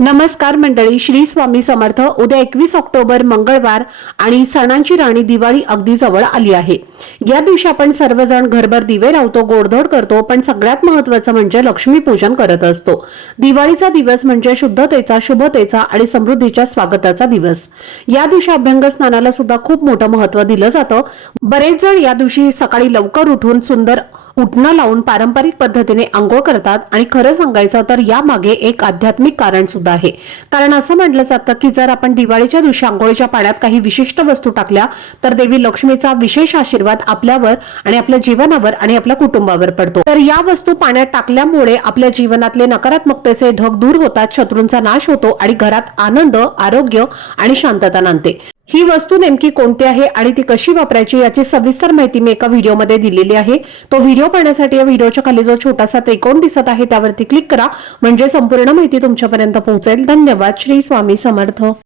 नमस्कार मंडळी श्री स्वामी समर्थ. उद्या एकवीस ऑक्टोबर मंगळवार आणि सणांची राणी दिवाळी अगदी जवळ आली आहे. या दिवशी आपण सर्वजण घरभर दिवे लावतो गोडधोड करतो पण सगळ्यात महत्वाचं म्हणजे लक्ष्मीपूजन करत असतो. दिवाळीचा दिवस म्हणजे शुद्धतेचा शुभतेचा आणि समृद्धीच्या स्वागताचा दिवस. या दिवशी अभ्यंग स्नानाला सुद्धा खूप मोठं महत्त्व दिलं जातं. बरेच जण या दिवशी सकाळी लवकर उठून सुंदर उठणं लावून पारंपरिक पद्धतीने आंघोळ करतात आणि खरं सांगायचं तर यामागे एक आध्यात्मिक कारण सुद्धा आहे. कारण असं म्हटलं जातं की जर आपण दिवाळीच्या दिवशी आंघोळीच्या पाण्यात काही विशिष्ट वस्तू टाकल्या तर देवी लक्ष्मीचा विशेष आशीर्वाद आपल्यावर आणि आपल्या जीवनावर आणि आपल्या कुटुंबावर पडतो. तर या वस्तू पाण्यात टाकल्यामुळे आपल्या जीवनातले नकारात्मकतेचे ढग दूर होतात शत्रूंचा नाश होतो आणि घरात आनंद आरोग्य आणि शांतता नांदते. ही वस्तू नेमकी कोणती आहे आणि ती कशी वापरायची याची सविस्तर माहिती मी एका व्हिडिओमध्ये दिलेली आहे. तो व्हिडिओ पाहण्यासाठी या व्हिडिओच्या खाली जो छोटासा त्रिकोण दिसत आहे त्यावरती क्लिक करा. म्हणजे संपूर्ण माहिती तुमच्यापर्यंत पोहोचेल. धन्यवाद. श्री स्वामी समर्थ.